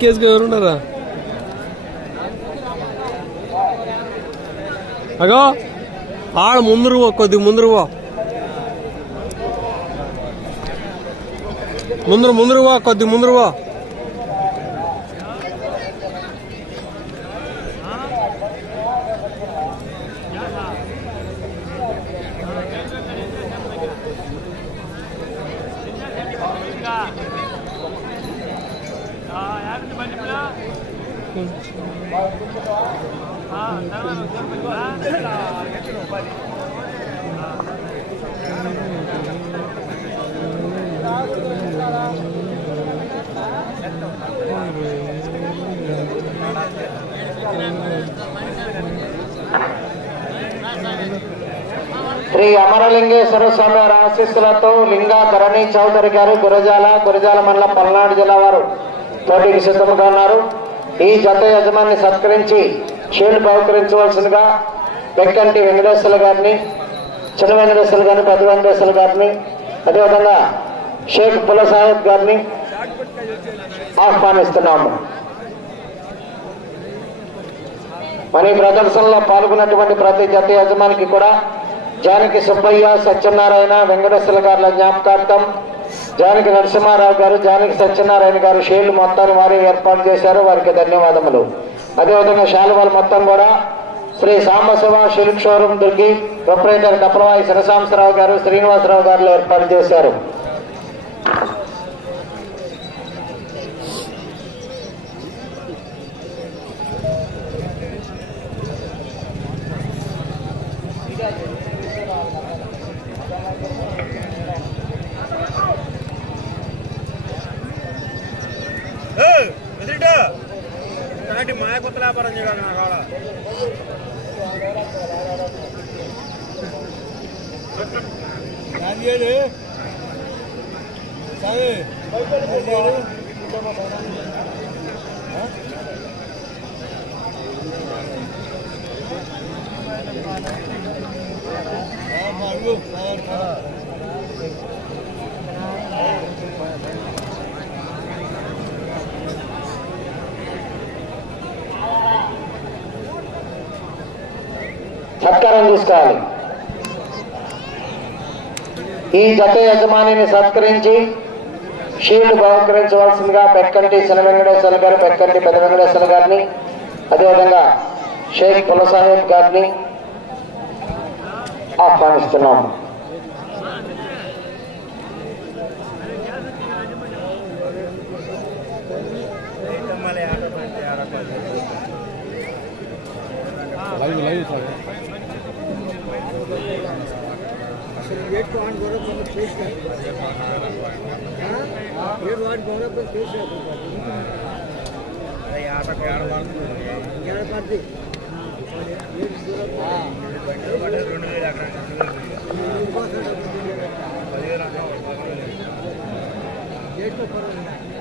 కేసుగా ఎవరున్నారా అగో ఆడ ముందురు పో, కొద్ది ముందురు పో. ముందరు ముందరు పో కొద్ది ముందరు పో. శ్రీ అమరలింగేశ్వర స్వామి వారి ఆశీస్సులతో లింగా ధరణి చౌదరి గారు గురజాల గురజాల మండలం పల్నాడు జిల్లా వారు పోటీకి సిద్ధంగా ఉన్నారు. ఈ జత యజమాన్ని సత్కరించి షీల్డ్ బహుకరించవలసిందిగా వెక్కంటి వెంకటేశ్వర గారిని చిన్న వెంకటేశ్వర గారిని పెద్ద వెంకటేశ్వర గారిని అదేవిధంగా షేక్ పులసాహెబ్ గారిని ఆహ్వానిస్తున్నాము. మరి ప్రదర్శనలో పాల్గొన్నటువంటి ప్రతి జత యజమానికి కూడా జానకి సుబ్బయ్య సత్యనారాయణ వెంకటేశ్వర గారుల జ్ఞాపకార్థం జానకి నరసింహారావు గారు జానకి సత్యనారాయణ గారు షేర్లు మొత్తాన్ని వారే ఏర్పాటు చేశారు. వారికి ధన్యవాదములు. అదేవిధంగా శాలువాలు మొత్తం కూడా Shri Sambasiva silk showroom Durgi proprietor కప్రవాయి శిరసాంసరావు గారు శ్రీనివాసరావు గారు ఏర్పాటు చేశారు. సత్కారం తీసుకోవాలి ఈ జత యజమానిని సత్కరించి షీల్డ్ బహుకరించవలసిందిగా పెక్కంటి శన వెంకటేశ్వర గారు పెక్కంటి పెద్ద వెంకటేశ్వర గారిని అదేవిధంగా షేక్ పులసాహెబ్ గారిని ఆహ్వానిస్తున్నాము లైవ్ సార్ ರೇಟ್ ಪಾಯಿಂಟ್ ಗೌರವ್ ಬಂದು ಶೇಷ ರೇಟ್ ಪಾಯಿಂಟ್ ಗೌರವ್ ಬಂದು ಶೇಷ ಗ್ಯಾರ ಪಾರ್ಟಿ ರೇಟ್ ಗೌರವ್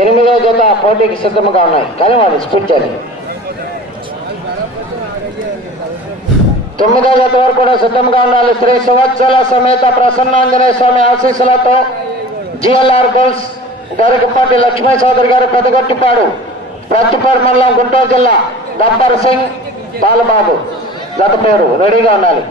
ఎనిమిదో జత పోటీకి సిద్ధంగా ఉన్నాయి. కానీ వాళ్ళు స్పిచ్చారు తొమ్మిదో జత వరకు కూడా సిద్ధంగా ఉండాలి. శ్రీ సంవత్సరాల సమేత ప్రసన్నాంజనేయ స్వామి ఆశీస్సులతో జిఎల్ఆర్ గర్ల్స్ గరికపాటి లక్ష్మీ చౌదరి గారు పెదగొట్టిపాడు ప్రతిపాడు మండలం గుంటూరు జిల్లా గబ్బర్ సింగ్ బాలబాబు. గత పేరు రెడీగా ఉండాలి.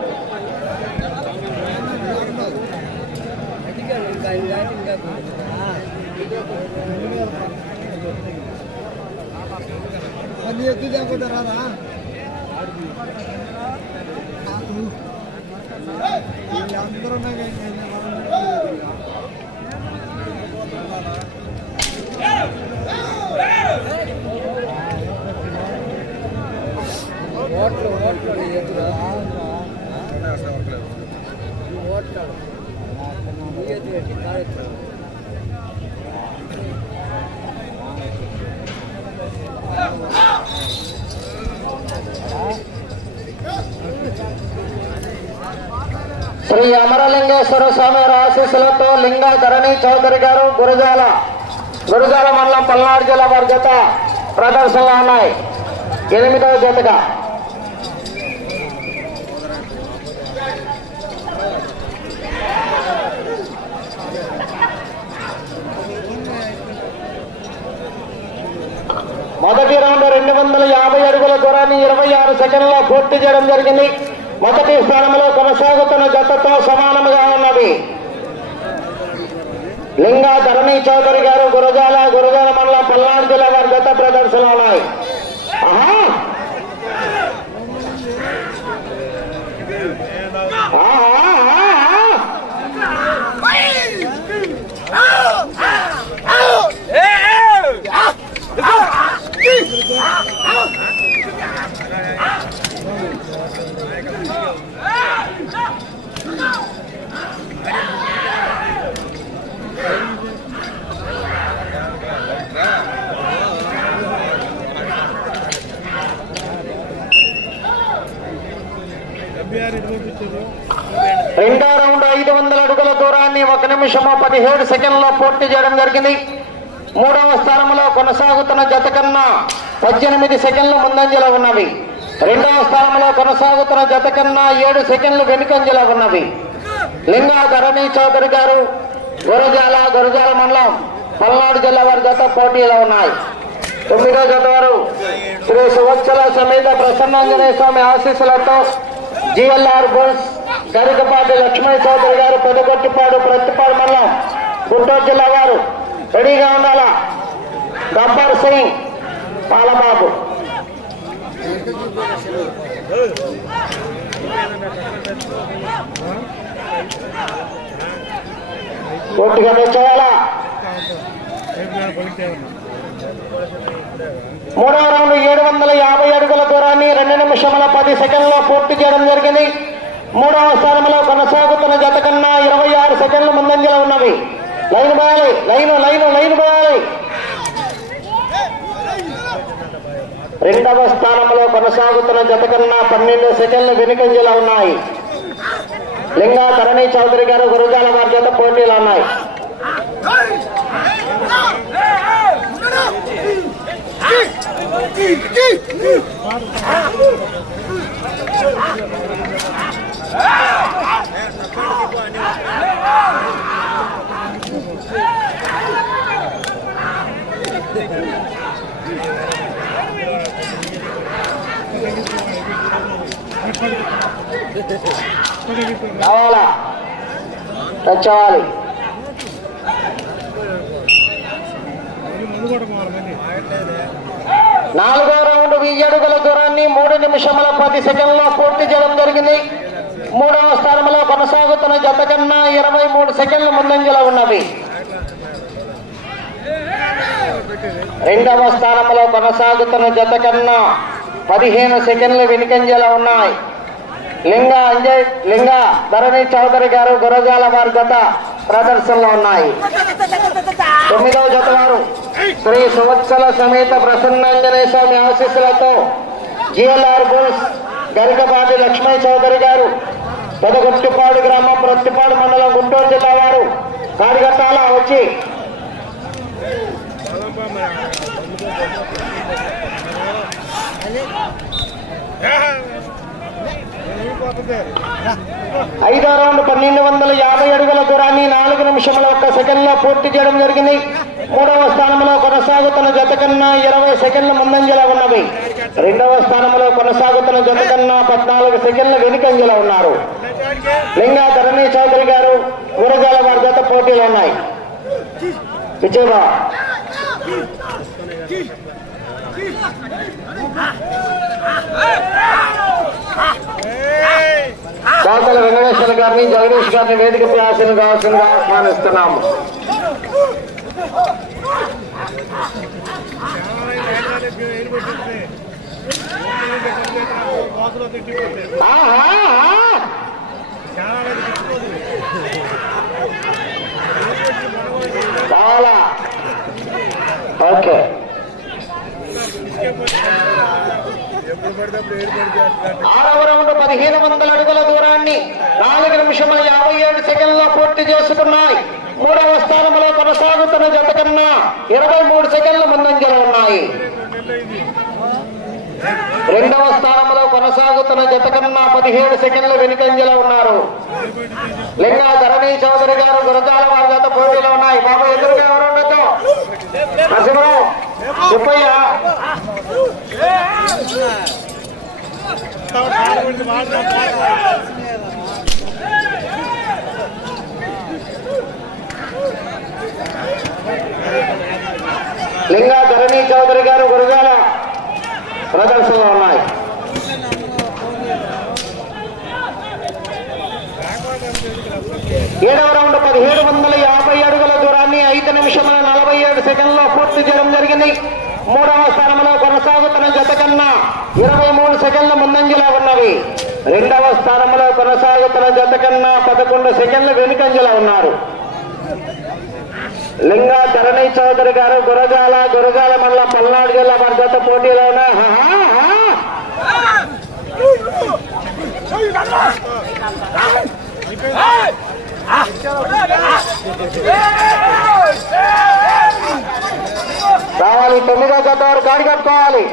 ఓట్లు ఓట్లు ఎదురు ఓట్లు ఎదురు కార్యక్రమం శ్రీ అమరలింగేశ్వర స్వామి ఆశీస్సులతో లింగ ధరణి చౌదరి గారు గురజాల గురజాల మండలం పల్నాడు జిల్లా వారి జత ప్రదర్శనలో ఉన్నాయి. ఎనిమిదవ జతగా మొదటి రౌండ్ రెండు వందల యాభై అడుగుల దూరాన్ని ఇరవై ఆరు సెకండ్లో పూర్తి చేయడం జరిగింది. మొదటి స్థానంలో కొనసాగుతున్న జతతో సమానముగా ఉన్నది. లింగా ధరణి చౌదరి గారు గురజాల గురజాల మండలం పల్నాడు జిల్లా వారి జత ప్రదర్శనలు ఉన్నాయి ఆహా! ఆహా, ఆహా! రెండో రౌండ్ ఐదు వందల అడుగుల దూరాన్ని ఒక నిమిషము పదిహేడు సెకండ్లో పూర్తి చేయడం జరిగింది. మూడవ స్థానంలో కొనసాగుతున్న జత కన్నా పద్దెనిమిది సెకండ్లు ముందంజలో ఉన్నవి. రెండవ స్థానంలో కొనసాగుతున్న జత కన్నా ఏడు సెకండ్లు వెనుకంజలో ఉన్నవి. లింగా ధరణి చౌదరి గారు గురజాల గురజాల మండలం పల్నాడు జిల్లా వారి జత పోటీలో ఉన్నాయి. తొమ్మిదో జత వారు శ్రీ సువత్సల సమేత ప్రసన్నాంజనేయ స్వామి ఆశీస్సులతో జిఎల్ఆర్ బోల్స్ గరికపాటి లక్ష్మణ్ చౌదరి గారు పెదగొట్టిపాడు ప్రతిపాడు మండలం గుంటూరు జిల్లా గారు రెడీగా ఉండాలా? గబ్బర్ సింగ్ పాలబాబు. పూర్తిగా తెచ్చేయాలా మూడవ రౌండ్ ఏడు వందల యాభై అడుగుల దూరాన్ని రెండు నిమిషముల పది సెకండ్లో పూర్తి చేయడం జరిగింది. మూడవ స్థానంలో కొనసాగుతున్న జత కన్నా ఇరవై ఆరు సెకండ్ల ముందంజలో ఉన్నవి. లైన్ పోయాలి లైన్ లైన్ లైన్ పోయాలి రెండవ స్థానంలో కొనసాగుతున్న జత కన్నా పన్నెండు సెకండ్లు వెనుకంజలో ఉన్నాయి. లింగా తరణి చౌదరి గారు గురుజాల వారి జత పోటీలు ఉన్నాయి. కావాలా? టచ్ అవ్వాలి. నాలుగో రౌండ్ వెయ్యి అడుగుల దూరాన్ని మూడు నిమిషముల పది సెకండ్లో పూర్తి చేయడం జరిగింది. మూడవ స్థానంలో కొనసాగుతున్న జత కన్నా ఇరవై మూడు సెకండ్ల ముందంజలో ఉన్నవి. రెండవ స్థానంలో కొనసాగుతున్న జత కన్నా పదిహేను సెకండ్లు వెనుకంజలో ఉన్నాయి. లింగ అంజయ్ లింగా ధరణి చౌదరి గారు గురజాల వారి జత ప్రదర్శనలో ఉన్నాయి. తొమ్మిదవ జత వారు శ్రీ సువత్సల సమేత ప్రసన్నాంజనేయ స్వామి ఆశీస్సులతో జిఎల్ఆర్ బుల్స్ గరికపాటి లక్ష్మీ చౌదరి గారు పెదగుట్టిపాడు గ్రామం ప్రత్తిపాడు మండలం గుంటూరు జిల్లా వారు కార్యకర్తల వచ్చి ఐదో రౌండ్ పన్నెండు వందల యాభై అడుగుల దూరాన్ని నాలుగు నిమిషముల ఒక్క సెకండ్లో పూర్తి చేయడం జరిగింది. మూడవ స్థానంలో కొనసాగుతున్న జత కన్నా ఇరవై సెకండ్ల ముందంజలో ఉన్నవి. రెండవ స్థానంలో కొనసాగుతున్న జత కన్నా పద్నాలుగు సెకండ్ల వెనుకంజలో ఉన్నారు. లింగా ధరణి చౌదరి గారు గురజాల వారి జత పోటీలు ఉన్నాయి. విజయబా దాతల వెంకటేశ్వర గారిని జగదీష్ గారిని వేదికపై ఆశను కావాల్సిందిగా ఆహ్వానిస్తున్నాము. ఆహా, పదిహేను వందల అడుగుల దూరాన్ని నాలుగు నిమిషముల పూర్తి చేసుకున్నాయి. మూడవ స్థానంలో కొనసాగుతున్న జత కన్నా ఇరవై మూడు సెకండ్ల ముందంజలో ఉన్నాయి. రెండవ స్థానంలో కొనసాగుతున్న జత కన్నా పదిహేడు సెకండ్లు వెనుకంజలో ఉన్నారు. లింగా ధరణి చౌదరి గారు గురజాల వారి జత పోటీలో ఉన్నాయి. బాబు ఎదురుగా ఎవరు ఉండొచ్చు? నరసింహరావు లింగా ధరణి చౌదరి గారు గురజాల ప్రదర్శనలో ఉన్నాయి. ఏడవ రౌండ్ పదిహేడు వందల యాభై అడుగుల దూరాన్ని ఐదు నిమిషముల నలభై ఏడు సెకండ్లో పూర్తి చేయడం జరిగింది. మూడవ స్థానంలో కొనసాగుతున్న జత కన్నా ఇరవై మూడు సెకండ్ల ముందంజలో ఉన్నవి. రెండవ స్థానంలో కొనసాగుతున్న జత కన్నా పదకొండు సెకండ్ల వెనుకంజలో ఉన్నారు. లింగా ధరణి చౌదరి గారు గురజాల గురజాల మండల పల్నాడు జిల్లా వారి జత పోటీలో ఉన్న రావాలి తొమ్మిదో జత వారు గాడి కట్టుకోవాలి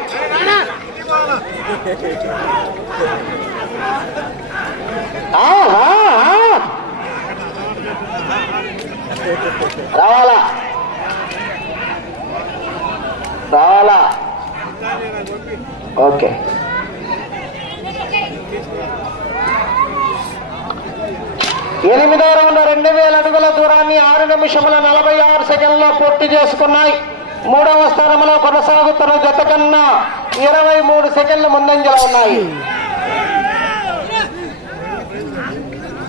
రావాలా? రావాలా? ఓకే. ఎనిమిదో రౌండ్ రెండు వేల అడుగుల దూరాన్ని ఆరు నిమిషముల నలభై ఆరు సెకండ్లో పూర్తి చేసుకున్నాయి. మూడవ స్థానంలో కొనసాగుతున్న జత కన్నా ఇరవై మూడు సెకండ్లు ముందంజలో ఉన్నాయి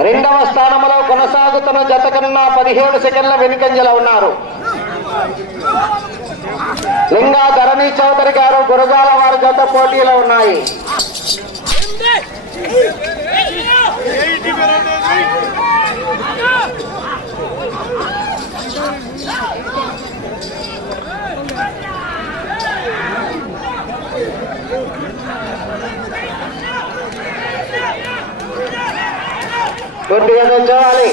రెండవ స్థానంలో కొనసాగుతున్న జత కన్నా పదిహేడు సెకండ్ల వెనుకంజలో ఉన్నారు లింగా ధరణి చౌదరి గారు గురజాల వారి జత పోటీలో ఉన్నాయి కొద్దిగా తెచ్చుకోవాలి.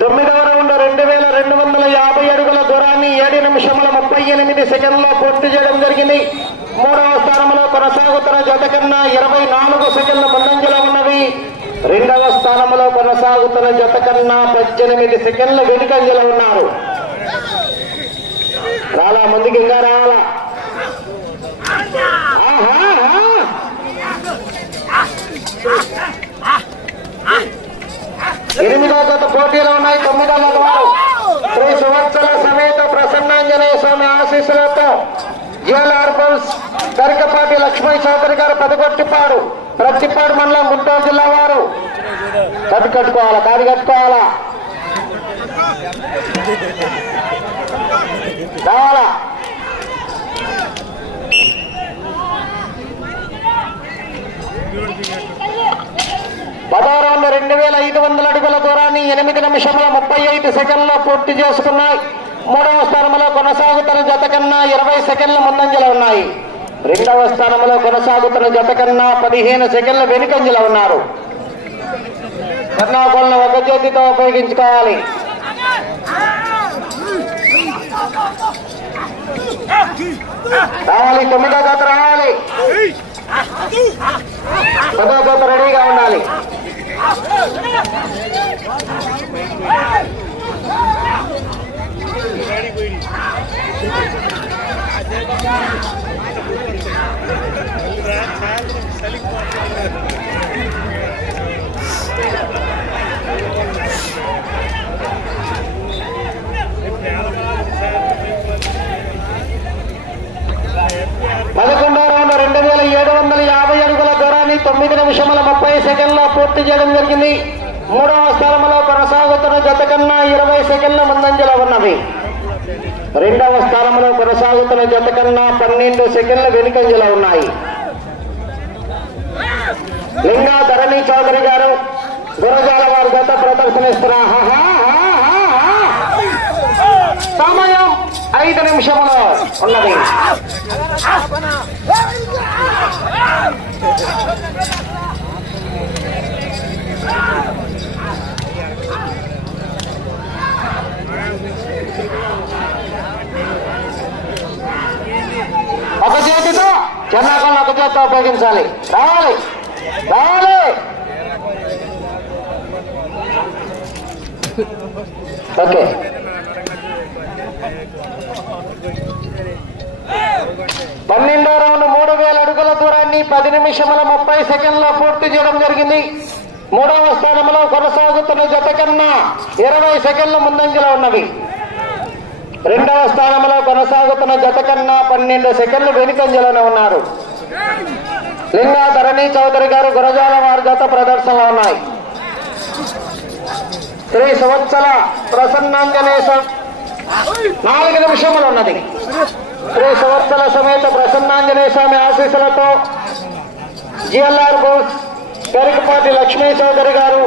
తొమ్మిదవ రౌండ్ రెండు వేల రెండు వందల యాభై అడుగుల దూరాన్ని ఏడు నిమిషముల ముప్పై ఎనిమిది సెకండ్లో పూర్తి చేయడం జరిగింది. మూడవ స్థానంలో కొనసాగుతున్న జత కన్నా ఇరవై నాలుగు సెకండ్ల ముందంజలో ఉన్నవి. రెండవ స్థానంలో కొనసాగుతున్న జత కన్నా పద్దెనిమిది సెకండ్ల వెనుకంజలో ఉన్నారు. రాలా ముందుకు ఇంకా రావాలా ఆహా, ఆహా. ఎనిమిదో గత పోటీలో ఉన్నాయి తొమ్మిదో వారు. శ్రీ సువత్సల సమేత ప్రసన్నాంజనేయ స్వామి ఆశీస్సులతో జిఎల్ఆర్ బౌల్స్ గరికపాటి లక్ష్మీ చౌదరి గారు పదకొట్టిపాడు ప్రతిపాడు మండలం గుంటూరు జిల్లా వారు. కట్టు కట్టుకోవాలా కాది కట్టుకోవాలా? కావాలా? పదహారు రెండు వేల ఐదు వందల అడుగుల దూరాన్ని ఎనిమిది నిమిషముల ముప్పై ఐదు సెకండ్లో పూర్తి చేసుకున్నాయి. మూడవ స్థానంలో కొనసాగుతున్న జత కన్నా ఇరవై సెకండ్ల ముందంజలో ఉన్నాయి. రెండవ స్థానంలో కొనసాగుతున్న జత కన్నా పదిహేను సెకండ్ల వెనుకంజలో ఉన్నారు. కర్ణాకులను ఒక చేతితో ఉపయోగించుకోవాలి. రావాలి తొమ్మిదో జత రావాలి. పదో జత రెడీగా ఉండాలి. పదకొండో రౌండ్ రెండు వేల ఏడు వందల యాభై అడుగుల దూరాన్ని తొమ్మిది నిమిషముల ముప్పై సెకండ్ల పూర్తి చేయడం జరిగింది. మూడవ స్థానంలో కొనసాగుతున్న జత కన్నా ఇరవై సెకండ్ల ముందంజలో ఉన్నవి. రెండవ స్థానంలో కొనసాగుతున్న జత కన్నా పన్నెండు సెకండ్ల వెనుకంజలో ఉన్నాయి. లింగా ధరణి చౌదరి గారు గురజాల వారి జత ప్రదర్శనిస్తున్నా సమయం ఐదు నిమిషములు ఉన్నది. ఒక చేతితో చెన్నాకలను ఒక చేతితో ఉపయోగించాలి రావాలి రావాలి ఓకే అడుగుల పది నిమిషముల ముప్పై సెకండ్లో పూర్తి చేయడం జరిగింది. మూడవ స్థానంలో కొనసాగుతున్న జత కన్నా ఇరవై సెకండ్ల ముందంజలో ఉన్నవి. రెండవ స్థానంలో కొనసాగుతున్న జత కన్నా పన్నెండు సెకండ్లు వెనుకంజలోనే ఉన్నారు. లింగా ధరణి చౌదరి గారు గురజాల వారి జత ప్రదర్శనలో ఉన్నాయి. శ్రీ సంవత్సర ప్రసన్నాంజనేశ్వర నాలుగు నిమిషములు ఉన్నది. శ్రీ సంవత్సర సమేత ప్రసన్నాంజనేయ స్వామి ఆశీస్సులతో జిఎల్ఆర్ బోస్ గరికపాటి లక్ష్మీ చౌదరి గారు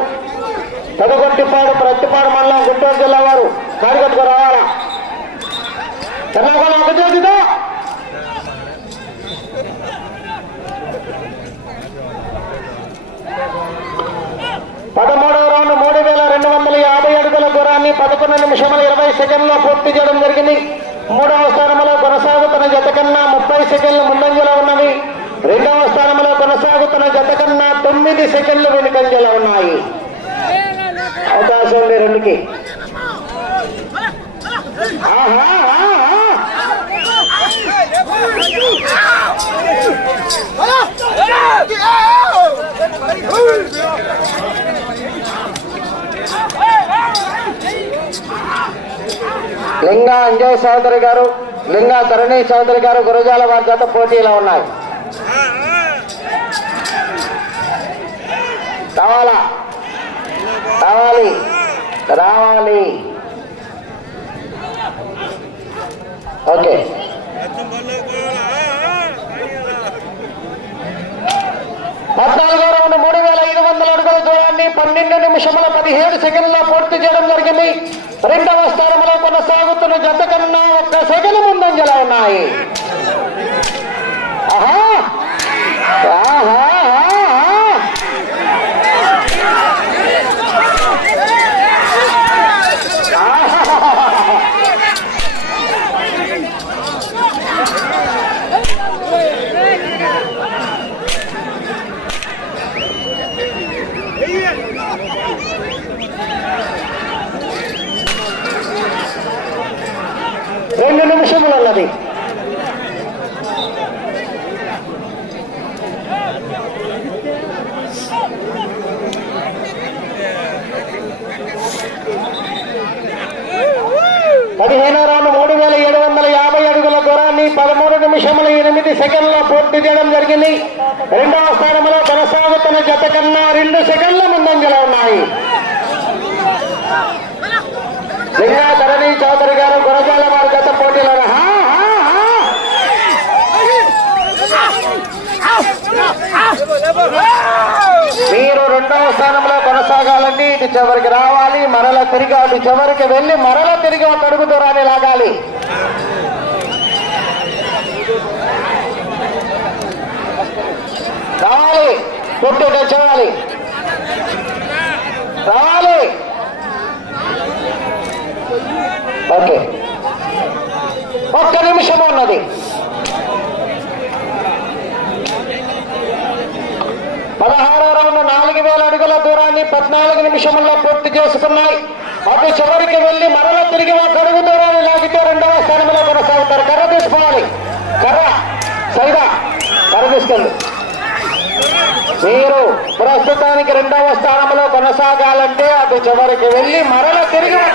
పెదగొట్టిపాడు ప్రత్తిపాడు మండలం గుంటూరు జిల్లా వారు. కాడిగట్టుకు రావాలా? తెలంగాణ ఒక చేతితో పదమూడవ రౌండ్ మూడు వేల రెండు వందల యాభై అడుగుల దూరాన్ని పదకొండు నిమిషముల ఇరవై సెకండ్లో పూర్తి చేయడం జరిగింది. మూడవ స్థానంలో కొనసాగుతున్న జత కన్నా ముప్పై సెకండ్లు ముందంజలో ఉన్నవి. రెండవ స్థానంలో కొనసాగుతున్న జత కన్నా తొమ్మిది సెకండ్లు వెనుకంజలో ఉన్నాయి. అవకాశం ఉంది రెండుకి. లింగా అంజయ్ చౌదరి గారు లింగా తరుణి చౌదరి గారు గురజాల వారి జత పోటీలో ఉన్నాయి. రావాలా? రావాలి. రావాలి. ఓకే. పద్నాలుగో రౌండ్ మూడు వేల ఐదు వందల అడుగుల దూరాన్ని పన్నెండు నిమిషముల పదిహేడు సెకండ్లో పూర్తి చేయడం జరిగింది. రెండవ స్థానంలో కొనసాగుతున్న జత కన్నా ఒక్క సెకండ్ ముందంజలా ఉన్నాయి ఆహా ఆహా ఆహా. ఆహా. రెండు నిమిషములు అన్నది పదిహేనో రౌండ్ మూడు వేల ఏడు వందల యాభై అడుగుల దూరాన్ని పదమూడు నిమిషముల ఎనిమిది సెకండ్ల పూర్తి చేయడం జరిగింది. రెండవ స్థానంలో కొనసాగుతున్న జత కన్నా రెండు సెకండ్ల ముందంజలో ఉన్నాయి. లింగా ధరణి చౌదరి గారు గురజాల వారి గత పోటీలో మీరు రెండవ స్థానంలో కొనసాగాలండి. ఇటు చివరికి రావాలి. మరల తిరిగి అటు చివరికి వెళ్ళి మరల తిరిగి ఒక అడుగు దూరాన్ని లాగాలి. రావాలి కొట్టు రావాలి. ఓకే. ఒక్క నిమిషం ఉన్నది. పదహారో రౌండ్ నాలుగు వేల అడుగుల దూరాన్ని పద్నాలుగు నిమిషంలో పూర్తి చేసుకున్నాయి. అటు చివరికి వెళ్ళి మరల తిరిగి ఒక అడుగు దూరాన్ని లాగితే రెండవ స్థానంలో కొనసాగుతారు. కర్ర తీసుకోవాలి. కర్ర. సైదా కర్ర తీసుకెళ్ళి మీరు ప్రస్తుతానికి రెండవ స్థానంలో కొనసాగాలంటే అటు చివరికి వెళ్ళి మరల తిరిగి ఒక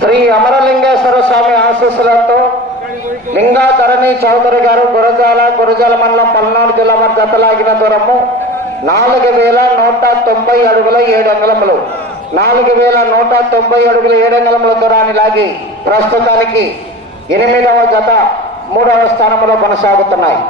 శ్రీ అమరలింగేశ్వర స్వామి ఆశీస్సులతో లింగాధరణి చౌదరి గారు గురజాల గురజాల మండలం పల్నాడు జిల్లా వారి జతలాగిన దూరము నాలుగు వేల నూట తొంభై అడుగుల ఏడు అంగళములు. నాలుగు వేల నూట తొంభై అడుగుల ఏడు అంగళముల దూరాన్ని లాగి ప్రస్తుతానికి ఎనిమిదవ జత మూడవ స్థానంలో కొనసాగుతున్నాయి.